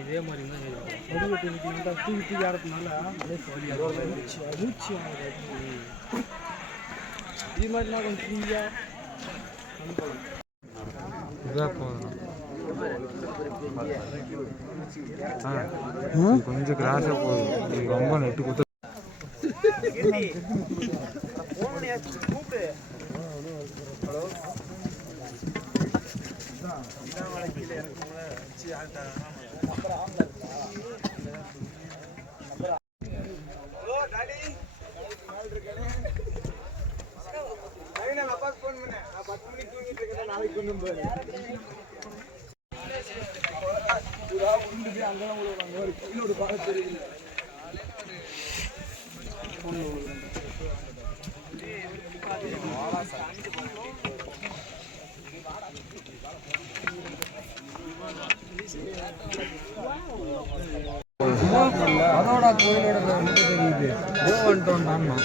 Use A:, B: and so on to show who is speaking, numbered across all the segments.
A: இதே மாதிரி தான் தூக்கி தூக்கி ஆடுறதுனால மூச்சு சோழி மூச்சு இது மாதிரினா கொஞ்சம் ஃப்ரீயாக
B: இதாக போதும் கொஞ்சம் கிராஸாக போகுது. ரொம்ப நெட்டு அதோட கோயிலோட வந்து தெரியுது ஏதோ வந்துட்டோம் ஆமாம்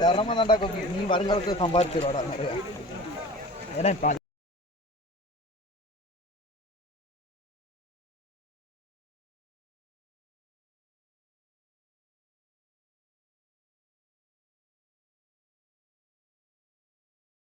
C: தாண்டா கொக்கி நீ வருங்காலத்தில் சம்பாதிச்சிருவாடா நிறைய ஏன்னா இப்போ